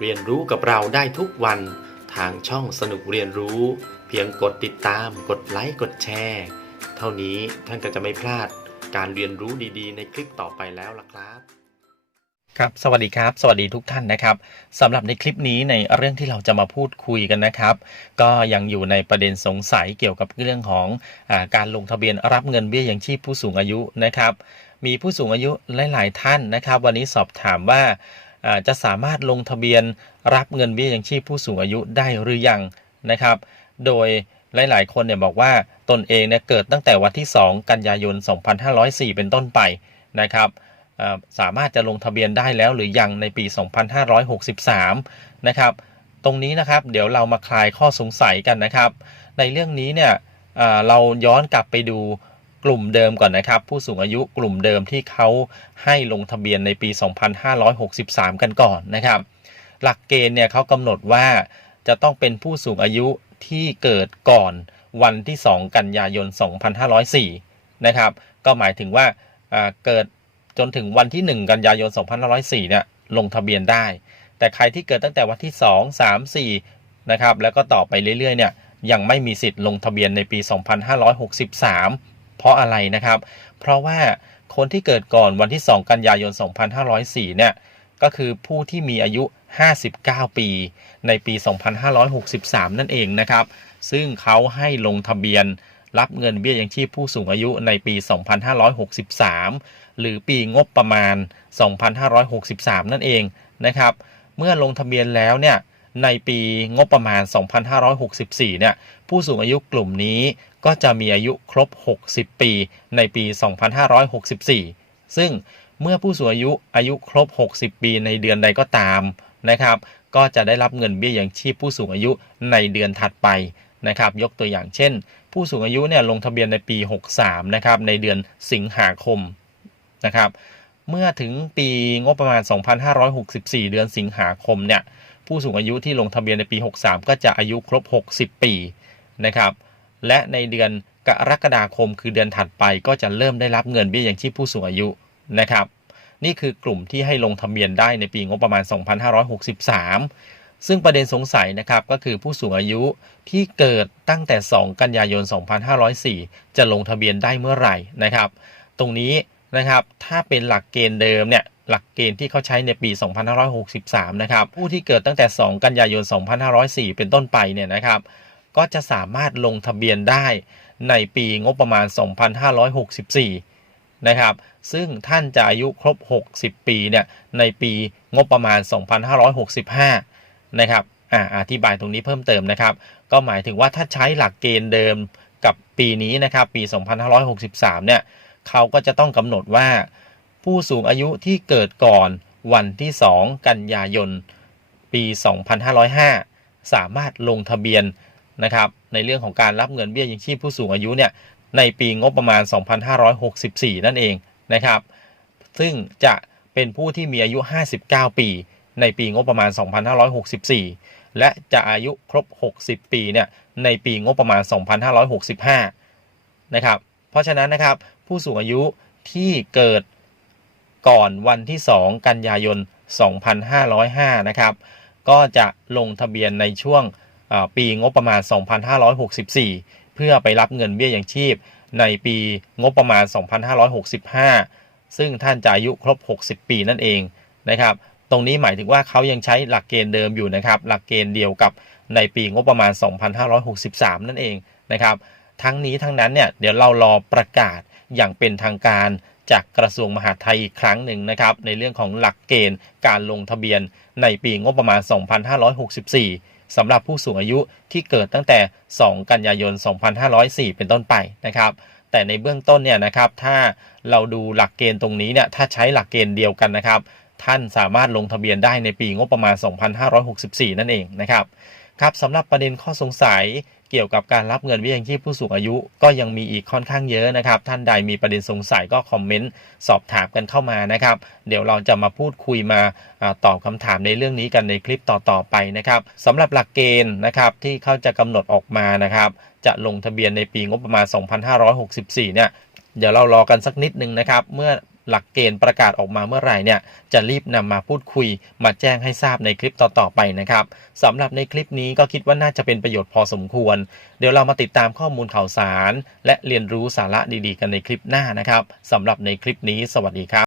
เรียนรู้กับเราได้ทุกวันทางช่องสนุกเรียนรู้ เพียงกดติดตาม กดไลค์กดแชร์ เท่านี้ท่านก็จะไม่พลาดการเรียนรู้ดีๆ ในคลิปต่อไปแล้วล่ะครับครับสวัสดีครับ สวัสดีทุกท่านนะครับสำหรับในคลิปนี้ในเรื่องที่เราจะมาพูดคุยกันนะครับ ก็ยังอยู่ในประเด็นสงสัยเกี่ยวกับเรื่องของอการลงทะเบียนรับเงินเบี้ยยังชีพผู้สูงอายุนะครับ มีผู้สูงอายุหลาย ๆ ท่านนะครับ วันนี้สอบถามว่า จะสามารถลงทะเบียนรับเงินเบี้ยยังชีพผู้สูงอายุได้หรือยังนะครับ โดยหลาย ๆ คนเนี่ยบอกว่าตนเองเนี่ยเกิดตั้งแต่วันที่ 2 กันยายน 2504 เป็นต้นไปนะครับสามารถจะลงทะเบียนได้แล้วหรือยังในปี 2563 นะครับ ตรงนี้นะครับเดี๋ยวเรามาคลายข้อสงสัยกันนะครับ ในเรื่องนี้เนี่ยเราย้อนกลับไปดู กลุ่มเดิมก่อนนะครับ ผู้สูงอายุกลุ่มเดิมที่เขาให้ลงทะเบียนในปี 2563 กันก่อนนะครับ หลักเกณฑ์เนี่ยเขากำหนดว่าจะต้องเป็นผู้สูงอายุที่เกิดก่อนวันที่ 2 กันยายน 2504 นะครับ ก็หมายถึงว่าเกิดจนถึงวันที่ 1 กันยายน 2504 เนี่ยลงทะเบียนได้ แต่ใครที่เกิดตั้งแต่วันที่ 2 3 4 นะครับ แล้วก็ต่อไปเรื่อยๆ เนี่ยยังไม่มีสิทธิ์ลงทะเบียนในปี 2563 ราะอะไรนะครับ เพราะว่าคนที่เกิดก่อนวันที่ 2 กันยายน 2504 เนี่ย ก็คือผู้ที่มีอายุ 59 ปี ในปี 2563 นั่นเองนะครับ ซึ่งเขาให้ลงทะเบียนรับเงินเบี้ยยังชีพผู้สูงอายุในปี 2563 หรือปีงบประมาณ 2563 นั่นเองนะครับ เมื่อลงทะเบียนแล้วเนี่ย ในปีงบประมาณ 2564 เนี่ย ผู้สูงอายุกลุ่มนี้ก็จะมีอายุครบ 60 ปีในปี 2564 ซึ่งเมื่อผู้สูงอายุอายุครบ 60 ปีในเดือนใดก็ตามนะครับ ก็จะได้รับเงินเบี้ยยังชีพผู้สูงอายุในเดือนถัดไปนะครับ ยกตัวอย่างเช่น ผู้สูงอายุเนี่ยลงทะเบียนในปี 63 นะครับ ในเดือนสิงหาคมนะครับ เมื่อถึงปีงบประมาณ 2564 เดือนสิงหาคมเนี่ย ผู้สูงอายุที่ลงทะเบียนในปี 63 ก็จะอายุครบ 60 ปีนะครับ และในเดือนกรกฎาคมคือเดือนถัดไปก็จะเริ่มได้รับเงินเบี้ยยังชีพผู้สูงอายุนะครับ นี่คือกลุ่มที่ให้ลงทะเบียนได้ในปีงบประมาณ 2563 ซึ่งประเด็นสงสัยนะครับก็คือผู้สูงอายุที่เกิดตั้งแต่ 2 กันยายน 2504 จะลงทะเบียนได้เมื่อไหร่นะครับ ตรงนี้ นะครับ ถ้าเป็นหลักเกณฑ์เดิมเนี่ยหลักเกณฑ์ที่เขาใช้ในปี 2563 นะครับ ผู้ที่เกิดตั้งแต่ 2 กันยายน 2504 เป็นต้นไปเนี่ยนะครับ ก็จะสามารถลงทะเบียนได้ในปีงบประมาณ 2564 นะครับ ซึ่งท่านจะอายุครบ 60 ปีเนี่ยในปีงบประมาณ 2565 นะครับอ่าอธิบายตรงนี้เพิ่มเติมนะครับ ก็หมายถึงว่าถ้าใช้หลักเกณฑ์เดิมกับปีนี้นะครับ ปี 2563 เนี่ย เขาก็จะต้องกำหนดว่า ผู้สูงอายุที่เกิดก่อนวันที่ 2 กันยายน ปี 2505 สามารถลงทะเบียนนะครับ ในเรื่องของการรับเงินเบี้ยยังชีพผู้สูงอายุเนี่ยในปีงบประมาณ 2564 นั่นเองนะครับ ซึ่งจะเป็นผู้ที่มีอายุ 59 ปี ในปีงบประมาณ 2564 และจะอายุครบ 60 ปีเนี่ยในปีงบประมาณ 2565 นะครับ เพราะฉะนั้นนะครับ ผู้สูงอายุที่เกิดก่อนวันที่ 2 กันยายน 2505 นะครับ ก็จะลงทะเบียนในช่วงปีงบประมาณ 2564 เพื่อไปรับเงินเบี้ยยังชีพในปีงบประมาณ 2565 ซึ่งท่านจะอายุครบ 60 ปีนั่นเองนะครับ ตรงนี้หมายถึงว่าเขายังใช้หลักเกณฑ์เดิมอยู่นะครับ หลักเกณฑ์เดียวกับในปีงบประมาณ 2563 นั่นเองนะครับ ทั้งนี้ทั้งนั้นเนี่ยเดี๋ยวเรารอประกาศอย่างเป็นทางการจากกระทรวงมหาดไทยอีกครั้งหนึ่งนะครับในเรื่องของหลักเกณฑ์การลงทะเบียนในปีงบประมาณ 2564 สำหรับผู้สูงอายุที่เกิดตั้งแต่ 2 กันยายน 2504 เป็นต้นไปนะครับ แต่ในเบื้องต้นเนี่ยนะครับถ้าเราดูหลักเกณฑ์ตรงนี้เนี่ยถ้าใช้หลักเกณฑ์เดียวกันนะครับ ท่านสามารถลงทะเบียนได้ในปีงบประมาณ 2564 นั่นเองนะครับ ครับสำหรับประเด็นข้อสงสัยเกี่ยวกับการรับเงินเบี้ยยังชีพผู้สูงอายุ ก็ยังมีอีกค่อนข้างเยอะนะครับ ท่านใดมีประเด็นสงสัยก็คอมเมนต์สอบถามกันเข้ามานะครับ เดี๋ยวเราจะมาพูดคุยมาอตอบคำถามในเรื่องนี้กันในคลิปต่อๆไปนะครับสำหรับหลักเกณฑ์นะครับที่เขาจะกำหนดออกมานะครับ จะลงทะเบียนในปีงบประมาณ 2564 เนี่ยเดี๋ยวเรารอกันสักนิดนึงนะครับ เมื่อ หลักเกณฑ์ประกาศออกมาเมื่อไหร่เนี่ยจะรีบนำมาพูดคุย มาแจ้งให้ทราบในคลิปต่อๆไปนะครับสำหรับในคลิปนี้ก็คิดว่าน่าจะเป็นประโยชน์พอสมควร เดี๋ยวเรามาติดตามข้อมูลข่าวสาร และเรียนรู้สาระดีๆ กันในคลิปหน้านะครับสำหรับในคลิปนี้สวัสดีครับ